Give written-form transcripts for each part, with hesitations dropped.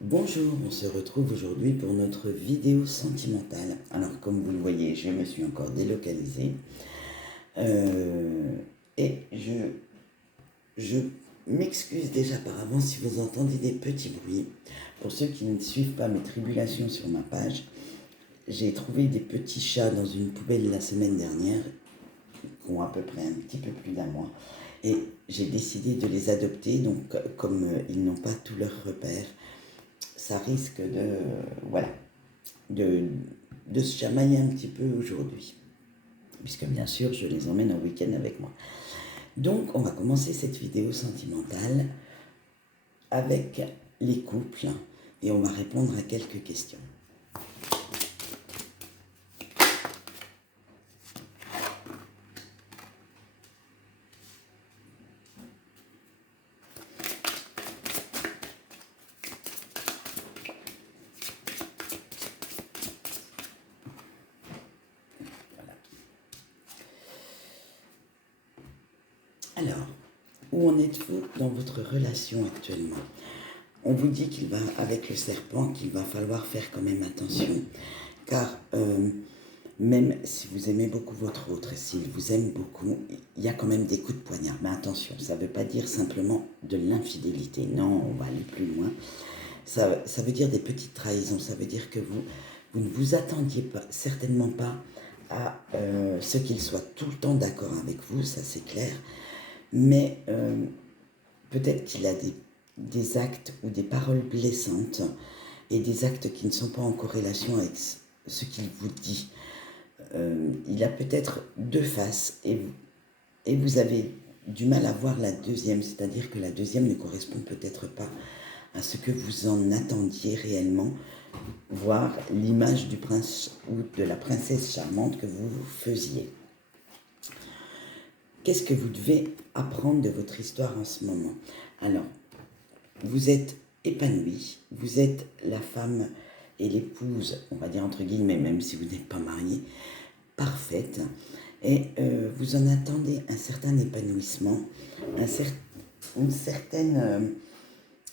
Bonjour, on se retrouve aujourd'hui pour notre vidéo sentimentale. Alors comme vous le voyez, je me suis encore délocalisée et je m'excuse déjà par avance si vous entendez des petits bruits. Pour ceux qui ne suivent pas mes tribulations sur ma page, j'ai trouvé des petits chats dans une poubelle la semaine dernière, qui ont à peu près un petit peu plus d'un mois. Et j'ai décidé de les adopter, donc comme ils n'ont pas tous leurs repères, ça risque voilà, de, de se chamailler un petit peu aujourd'hui, puisque bien sûr je les emmène en week-end avec moi. Donc on va commencer cette vidéo sentimentale avec les couples et on va répondre à quelques questions. Alors, où en êtes-vous dans votre relation actuellement? On vous dit qu'il va, avec le serpent, qu'il va falloir faire quand même attention, car même si vous aimez beaucoup votre autre, s'il vous aime beaucoup, il y a quand même des coups de poignard. Mais attention, ça ne veut pas dire simplement de l'infidélité. Non, on va aller plus loin. Ça veut dire des petites trahisons. Ça veut dire que vous ne vous attendiez pas, certainement pas à ce qu'il soit tout le temps d'accord avec vous, ça c'est clair. Mais peut-être qu'il a des actes ou des paroles blessantes et des actes qui ne sont pas en corrélation avec ce qu'il vous dit. Il a peut-être deux faces et vous avez du mal à voir la deuxième, c'est-à-dire que la deuxième ne correspond peut-être pas à ce que vous en attendiez réellement, voire l'image du prince ou de la princesse charmante que vous vous faisiez. Qu'est-ce que vous devez apprendre de votre histoire en ce moment? Alors, vous êtes épanoui, vous êtes la femme et l'épouse, on va dire entre guillemets, même si vous n'êtes pas marié, parfaite, et vous en attendez un certain épanouissement, une certaine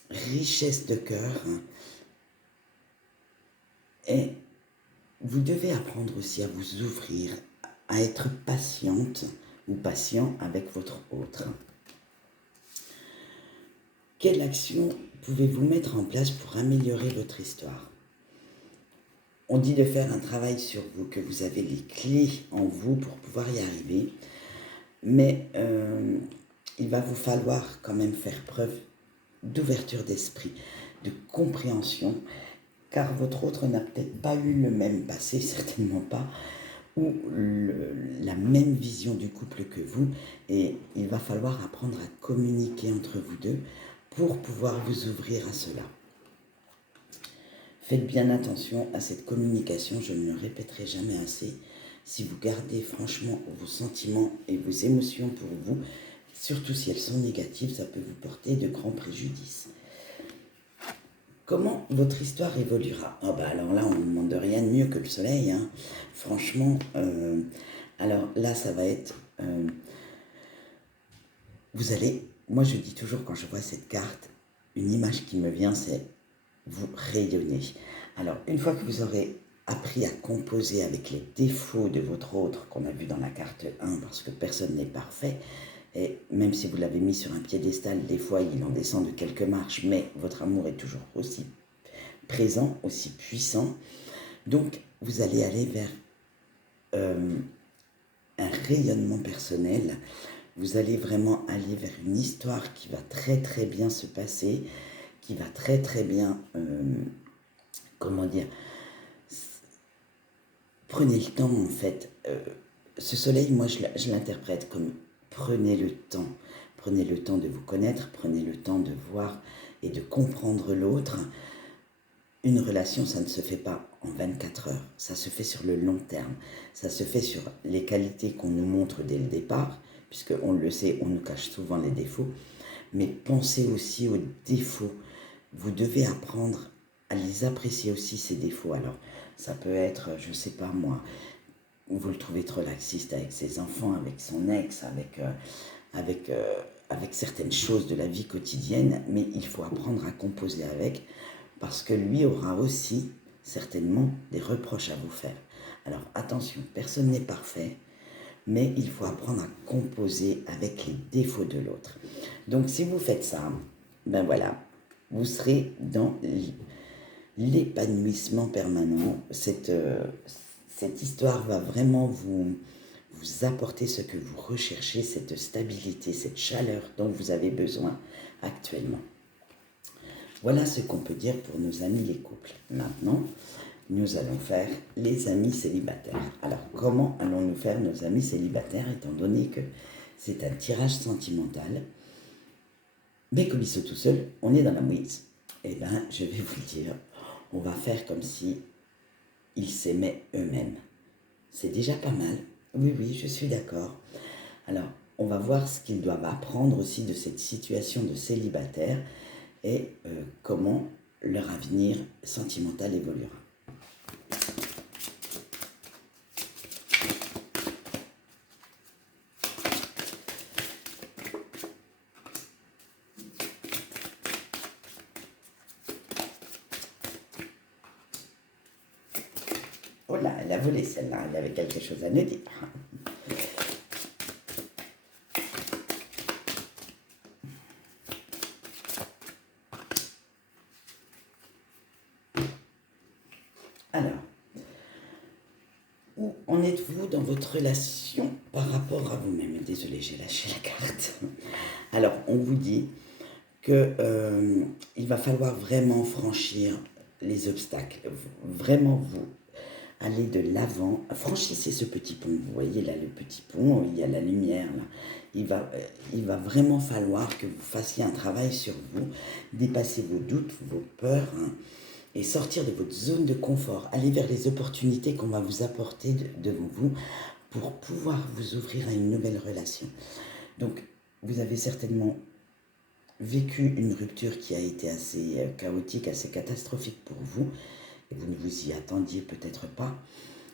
richesse de cœur, et vous devez apprendre aussi à vous ouvrir, à être patiente ou patient avec votre autre. Quelle action pouvez-vous mettre en place pour améliorer votre histoire? On dit de faire un travail sur vous, que vous avez les clés en vous pour pouvoir y arriver, mais il va vous falloir quand même faire preuve d'ouverture d'esprit, de compréhension, car votre autre n'a peut-être pas eu le même passé, certainement pas, ou la même vision du couple que vous, et il va falloir apprendre à communiquer entre vous deux pour pouvoir vous ouvrir à cela. Faites bien attention à cette communication, je ne le répéterai jamais assez. Si vous gardez franchement vos sentiments et vos émotions pour vous, surtout si elles sont négatives, ça peut vous porter de grands préjudices. Comment votre histoire évoluera? Alors là, on ne demande rien de mieux que le soleil, hein. Franchement, alors là, ça va être... vous allez... Moi, je dis toujours, quand je vois cette carte, une image qui me vient, c'est vous rayonnez. Alors, une fois que vous aurez appris à composer avec les défauts de votre autre, qu'on a vu dans la carte 1, parce que personne n'est parfait, et même si vous l'avez mis sur un piédestal, des fois il en descend de quelques marches, mais votre amour est toujours aussi présent, aussi puissant. Donc, vous allez aller vers un rayonnement personnel. Vous allez vraiment aller vers une histoire qui va très très bien se passer, qui va très très bien, comment dire, prenez le temps en fait. Ce soleil, moi je l'interprète comme prenez le temps de vous connaître, prenez le temps de voir et de comprendre l'autre. Une relation, ça ne se fait pas en 24 heures, ça se fait sur le long terme, ça se fait sur les qualités qu'on nous montre dès le départ, puisqu'on le sait, on nous cache souvent les défauts, mais pensez aussi aux défauts. Vous devez apprendre à les apprécier aussi, ces défauts. Alors, ça peut être, je ne sais pas moi, vous le trouvez trop laxiste avec ses enfants, avec son ex, avec certaines choses de la vie quotidienne, mais il faut apprendre à composer avec, parce que lui aura aussi certainement des reproches à vous faire. Alors attention, personne n'est parfait, mais il faut apprendre à composer avec les défauts de l'autre. Donc si vous faites ça, ben voilà, vous serez dans l'épanouissement permanent. Cette histoire va vraiment vous apporter ce que vous recherchez, cette stabilité, cette chaleur dont vous avez besoin actuellement. Voilà ce qu'on peut dire pour nos amis les couples. Maintenant, nous allons faire les amis célibataires. Alors, comment allons-nous faire nos amis célibataires, étant donné que c'est un tirage sentimental? Mais comme ils sont tout seuls, on est dans la mouise. Eh bien, je vais vous dire, on va faire comme si ils s'aimaient eux-mêmes. C'est déjà pas mal. Oui, oui, je suis d'accord. Alors, on va voir ce qu'ils doivent apprendre aussi de cette situation de célibataire et comment leur avenir sentimental évoluera. Oh là, elle a volé celle-là, elle avait quelque chose à nous dire. Alors, où en êtes-vous dans votre relation par rapport à vous-même? Désolée, j'ai lâché la carte. Alors, on vous dit que il va falloir vraiment franchir les obstacles, vraiment vous aller de l'avant, franchissez ce petit pont. Vous voyez là le petit pont, il y a la lumière là. Il va vraiment falloir que vous fassiez un travail sur vous, dépasser vos doutes, vos peurs, hein, et sortir de votre zone de confort, aller vers les opportunités qu'on va vous apporter devant vous pour pouvoir vous ouvrir à une nouvelle relation. Donc, vous avez certainement vécu une rupture qui a été assez chaotique, assez catastrophique pour vous, et vous ne vous y attendiez peut-être pas,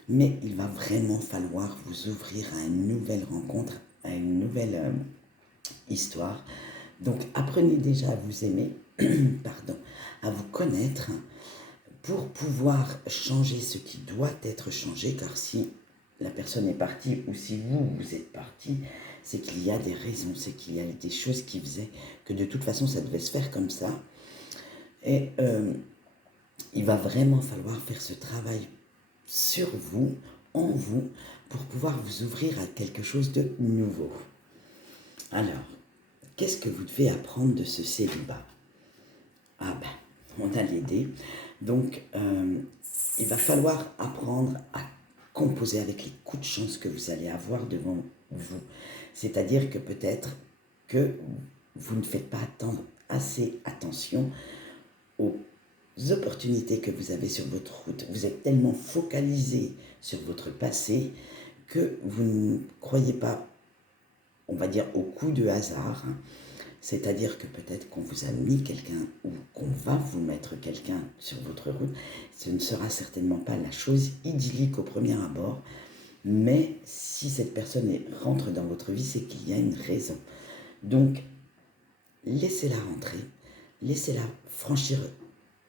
mais il va vraiment falloir vous ouvrir à une nouvelle rencontre, à une nouvelle histoire. Donc apprenez déjà à vous aimer, pardon, à vous connaître, pour pouvoir changer ce qui doit être changé, car si la personne est partie ou si vous êtes parti, c'est qu'il y a des raisons, c'est qu'il y a des choses qui faisaient que de toute façon ça devait se faire comme ça. Et il va vraiment falloir faire ce travail sur vous, en vous, pour pouvoir vous ouvrir à quelque chose de nouveau. Alors, qu'est-ce que vous devez apprendre de ce célibat? Ah ben, on a l'idée. Donc, il va falloir apprendre à composer avec les coups de chance que vous allez avoir devant vous. C'est-à-dire que peut-être que vous ne faites pas assez attention aux opportunités que vous avez sur votre route. Vous êtes tellement focalisé sur votre passé que vous ne croyez pas, on va dire, au coup de hasard. C'est-à-dire que peut-être qu'on vous a mis quelqu'un ou qu'on va vous mettre quelqu'un sur votre route. Ce ne sera certainement pas la chose idyllique au premier abord, mais si cette personne rentre dans votre vie, c'est qu'il y a une raison. Donc, laissez-la rentrer, laissez-la franchir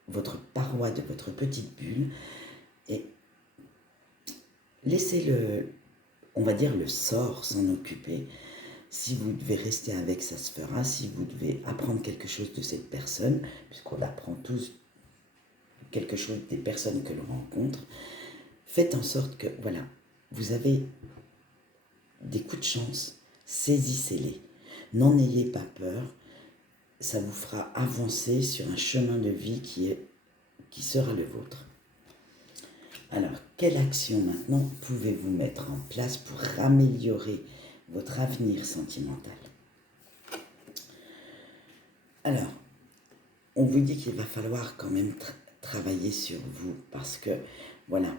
votre paroi de votre petite bulle et laissez on va dire, le sort s'en occuper. Si vous devez rester avec, ça se fera. Si vous devez apprendre quelque chose de cette personne, puisqu'on apprend tous quelque chose des personnes que l'on rencontre, faites en sorte que, voilà, vous avez des coups de chance, saisissez-les. N'en ayez pas peur. Ça vous fera avancer sur un chemin de vie qui sera le vôtre. Alors, quelle action maintenant pouvez-vous mettre en place pour améliorer votre avenir sentimental? Alors, on vous dit qu'il va falloir quand même travailler sur vous parce que, voilà,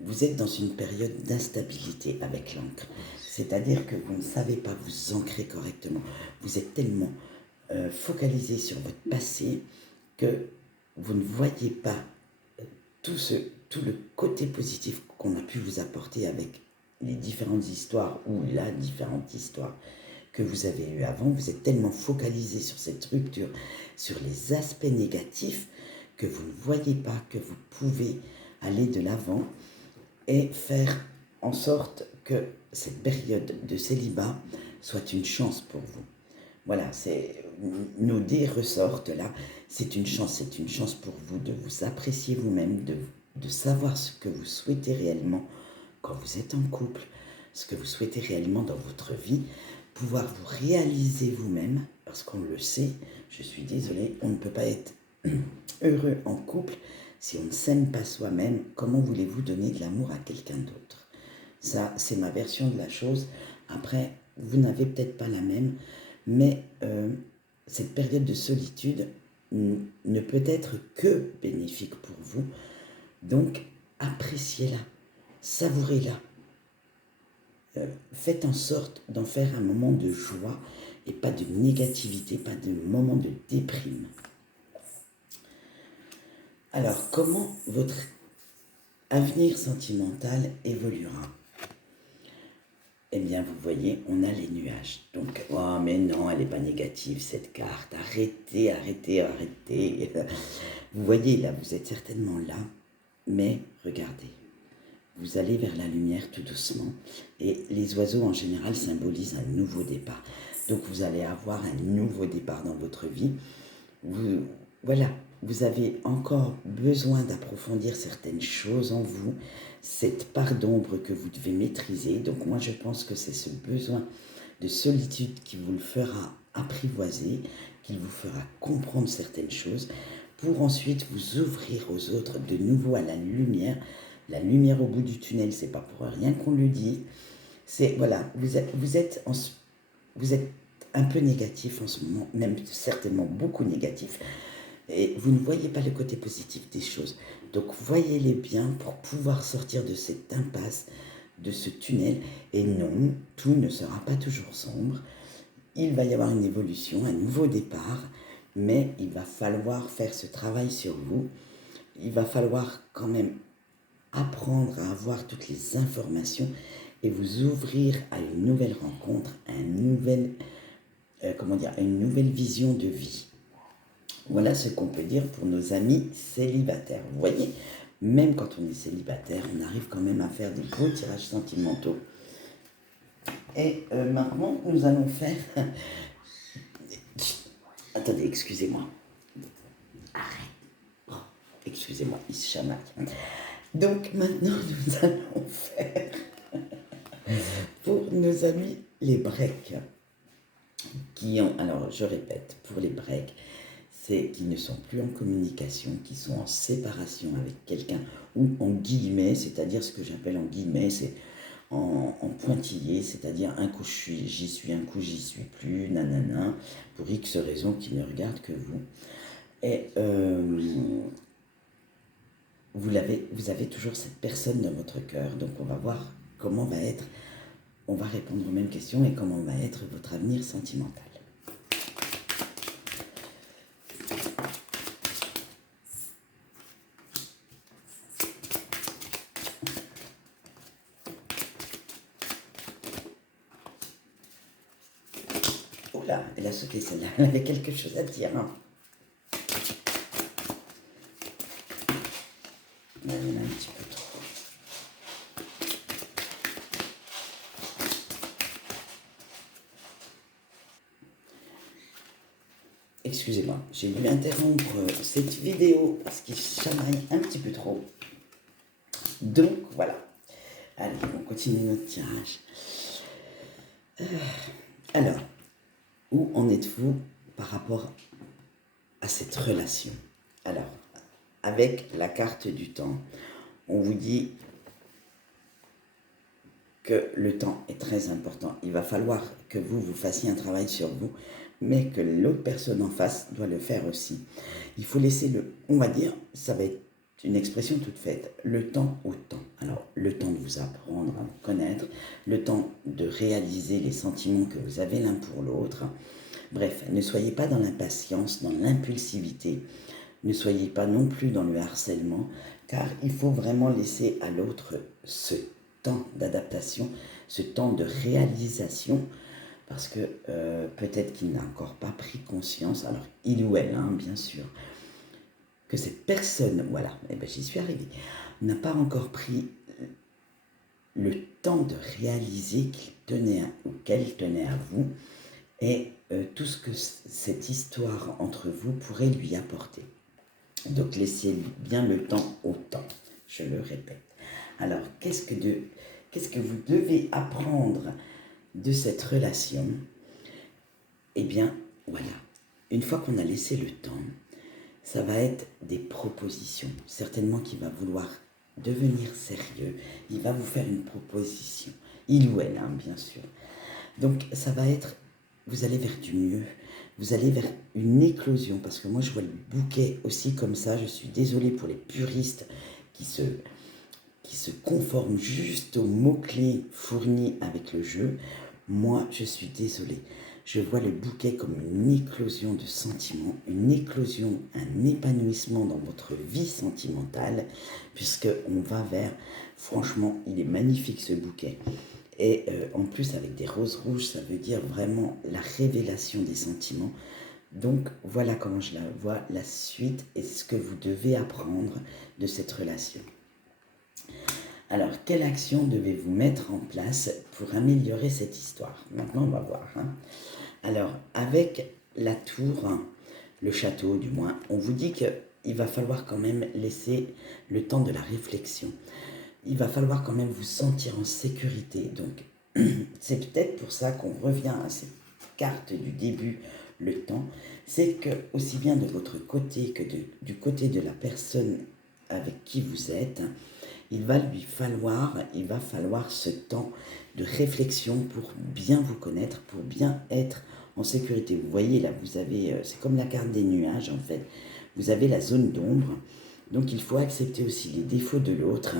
vous êtes dans une période d'instabilité avec l'encre. C'est-à-dire que vous ne savez pas vous ancrer correctement. Vous êtes tellement focalisé sur votre passé que vous ne voyez pas tout le côté positif qu'on a pu vous apporter avec les différentes histoires ou la différente histoire que vous avez eue avant. Vous êtes tellement focalisé sur cette rupture, sur les aspects négatifs, que vous ne voyez pas, que vous pouvez aller de l'avant et faire en sorte que cette période de célibat soit une chance pour vous. Voilà, nos dés ressortent là, c'est une chance pour vous de vous apprécier vous-même, de savoir ce que vous souhaitez réellement quand vous êtes en couple, ce que vous souhaitez réellement dans votre vie, pouvoir vous réaliser vous-même, parce qu'on le sait, je suis désolée, on ne peut pas être heureux en couple si on ne s'aime pas soi-même. Comment voulez-vous donner de l'amour à quelqu'un d'autre? Ça, c'est ma version de la chose. Après, vous n'avez peut-être pas la même, mais cette période de solitude ne peut être que bénéfique pour vous. Donc, appréciez-la, savourez-la. Faites en sorte d'en faire un moment de joie et pas de négativité, pas de moment de déprime. Alors, comment votre avenir sentimental évoluera? Eh bien, vous voyez, on a les nuages. Donc, oh, mais non, elle n'est pas négative, cette carte. Arrêtez, arrêtez, arrêtez. Vous voyez, là, vous êtes certainement là, mais regardez. Vous allez vers la lumière tout doucement. Et les oiseaux, en général, symbolisent un nouveau départ. Donc, vous allez avoir un nouveau départ dans votre vie. Voilà, vous avez encore besoin d'approfondir certaines choses en vous, cette part d'ombre que vous devez maîtriser. Donc moi, je pense que c'est ce besoin de solitude qui vous le fera apprivoiser, qui vous fera comprendre certaines choses, pour ensuite vous ouvrir aux autres de nouveau à la lumière. La lumière au bout du tunnel, c'est pas pour rien qu'on le dit. C'est, voilà, vous êtes un peu négatif en ce moment, même certainement beaucoup négatif. Et vous ne voyez pas le côté positif des choses. Donc voyez-les bien pour pouvoir sortir de cette impasse, de ce tunnel. Et non, tout ne sera pas toujours sombre. Il va y avoir une évolution, un nouveau départ, mais il va falloir faire ce travail sur vous. Il va falloir quand même apprendre à avoir toutes les informations et vous ouvrir à une nouvelle rencontre, à une nouvelle vision de vie. Voilà ce qu'on peut dire pour nos amis célibataires. Vous voyez, même quand on est célibataire, on arrive quand même à faire des beaux tirages sentimentaux. Et maintenant, nous allons faire... Attendez, excusez-moi. Arrête. Oh, excusez-moi, il se chamaille. Donc maintenant, nous allons faire pour nos amis les breaks. Alors je répète, pour les breaks, c'est qu'ils ne sont plus en communication, qu'ils sont en séparation avec quelqu'un, ou en guillemets, c'est-à-dire ce que j'appelle en guillemets, c'est en pointillé, c'est-à-dire un coup j'y suis, un coup j'y suis plus, nanana, pour X raisons qui ne regardent que vous. Et vous avez toujours cette personne dans votre cœur, donc on va voir on va répondre aux mêmes questions et comment va être votre avenir sentimental. Oula, elle a sauté celle-là, elle avait quelque chose à dire. Hein. Il y en a un petit peu trop. Excusez-moi, j'ai dû interrompre cette vidéo parce qu'il chamaille un petit peu trop. Donc voilà. Allez, on continue notre tirage. Alors, où en êtes-vous par rapport à cette relation? Alors, avec la carte du temps, on vous dit que le temps est très important. Il va falloir que vous fassiez un travail sur vous, mais que l'autre personne en face doit le faire aussi. Il faut laisser on va dire, ça va être une expression toute faite, le temps au temps. Alors, le temps de vous apprendre à vous connaître, le temps de réaliser les sentiments que vous avez l'un pour l'autre. Bref, ne soyez pas dans l'impatience, dans l'impulsivité, ne soyez pas non plus dans le harcèlement, car il faut vraiment laisser à l'autre ce temps d'adaptation, ce temps de réalisation, parce que peut-être qu'il n'a encore pas pris conscience, alors il ou elle, hein, bien sûr, que cette personne, voilà, eh ben, j'y suis arrivée, n'a pas encore pris le temps de réaliser qu'il tenait ou qu'elle tenait à vous et tout ce que cette histoire entre vous pourrait lui apporter. Donc laissez bien le temps au temps, je le répète. Alors, qu'est-ce que vous devez apprendre de cette relation? Eh bien, voilà, une fois qu'on a laissé le temps, ça va être des propositions. Certainement qu'il va vouloir devenir sérieux, il va vous faire une proposition. Il ou elle, hein, bien sûr. Donc, ça va être, vous allez vers du mieux, vous allez vers une éclosion, parce que moi, je vois le bouquet aussi comme ça. Je suis désolée pour les puristes qui se conforment juste aux mots-clés fournis avec le jeu. Moi, je suis désolée. Je vois le bouquet comme une éclosion de sentiments, une éclosion, un épanouissement dans votre vie sentimentale, puisqu'on va vers, franchement, il est magnifique ce bouquet. Et en plus, avec des roses rouges, ça veut dire vraiment la révélation des sentiments. Donc, voilà comment je la vois, la suite et ce que vous devez apprendre de cette relation. Alors, quelle action devez-vous mettre en place pour améliorer cette histoire? Maintenant, on va voir. Hein. Alors, avec la tour, le château du moins, on vous dit qu'il va falloir quand même laisser le temps de la réflexion. Il va falloir quand même vous sentir en sécurité. Donc, c'est peut-être pour ça qu'on revient à cette carte du début, le temps. C'est que, aussi bien de votre côté que du côté de la personne avec qui vous êtes, il va falloir ce temps de réflexion pour bien vous connaître, pour bien être en sécurité. Vous voyez là, vous avez, c'est comme la carte des nuages en fait. Vous avez la zone d'ombre, donc il faut accepter aussi les défauts de l'autre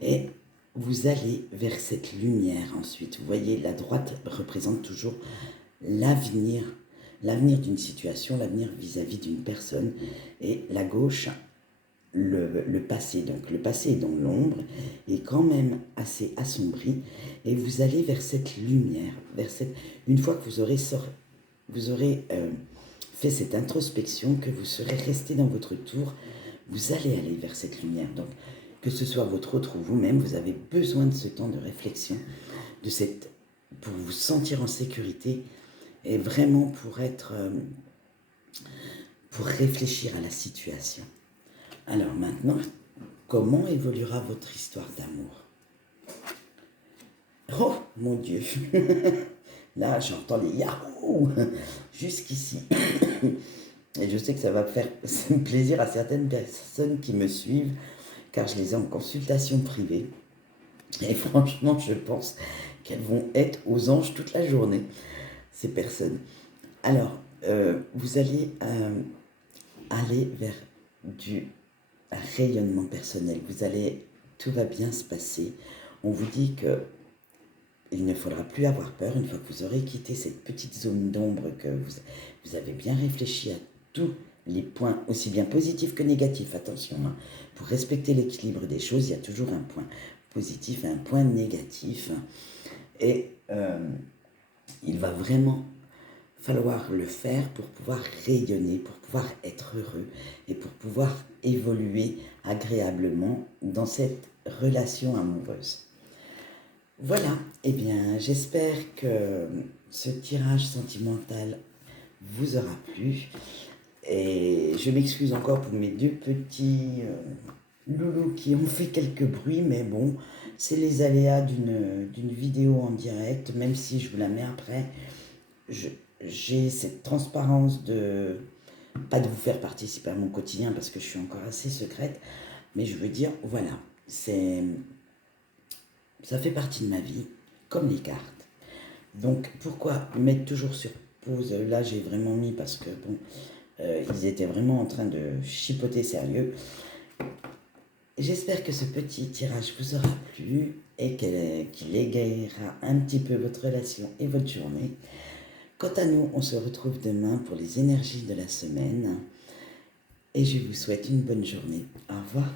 et vous allez vers cette lumière ensuite. Vous voyez, la droite représente toujours l'avenir, l'avenir d'une situation, l'avenir vis-à-vis d'une personne et la gauche, le passé. Donc le passé est dans l'ombre, est quand même assez assombri et vous allez vers cette lumière, une fois que vous aurez fait cette introspection, que vous serez resté dans votre tour, vous allez aller vers cette lumière. Donc que ce soit votre autre ou vous-même, vous avez besoin de ce temps de réflexion, pour vous sentir en sécurité et vraiment pour réfléchir à la situation. Alors maintenant, comment évoluera votre histoire d'amour? Oh mon Dieu. Là, j'entends les yahoo jusqu'ici. Et je sais que ça va faire plaisir à certaines personnes qui me suivent, car je les ai en consultation privée. Et franchement, je pense qu'elles vont être aux anges toute la journée, ces personnes. Alors, vous allez aller vers du rayonnement personnel. Tout va bien se passer. On vous dit que il ne faudra plus avoir peur une fois que vous aurez quitté cette petite zone d'ombre, que vous avez bien réfléchi à tous les points, aussi bien positifs que négatifs. Attention, hein, pour respecter l'équilibre des choses, il y a toujours un point positif et un point négatif. Et il va vraiment falloir le faire pour pouvoir rayonner, pour pouvoir être heureux et pour pouvoir évoluer agréablement dans cette relation amoureuse. Voilà, eh bien j'espère que ce tirage sentimental vous aura plu et je m'excuse encore pour mes deux petits loulous qui ont fait quelques bruits, mais bon, c'est les aléas d'une vidéo en direct, même si je vous la mets après. J'ai cette transparence pas de vous faire participer à mon quotidien parce que je suis encore assez secrète, mais je veux dire, voilà, ça fait partie de ma vie, comme les cartes. Donc pourquoi mettre toujours sur pause? Là j'ai vraiment mis parce que bon, ils étaient vraiment en train de chipoter sérieux. J'espère que ce petit tirage vous aura plu et qu'il égayera un petit peu votre relation et votre journée. Quant à nous, on se retrouve demain pour les énergies de la semaine et je vous souhaite une bonne journée. Au revoir.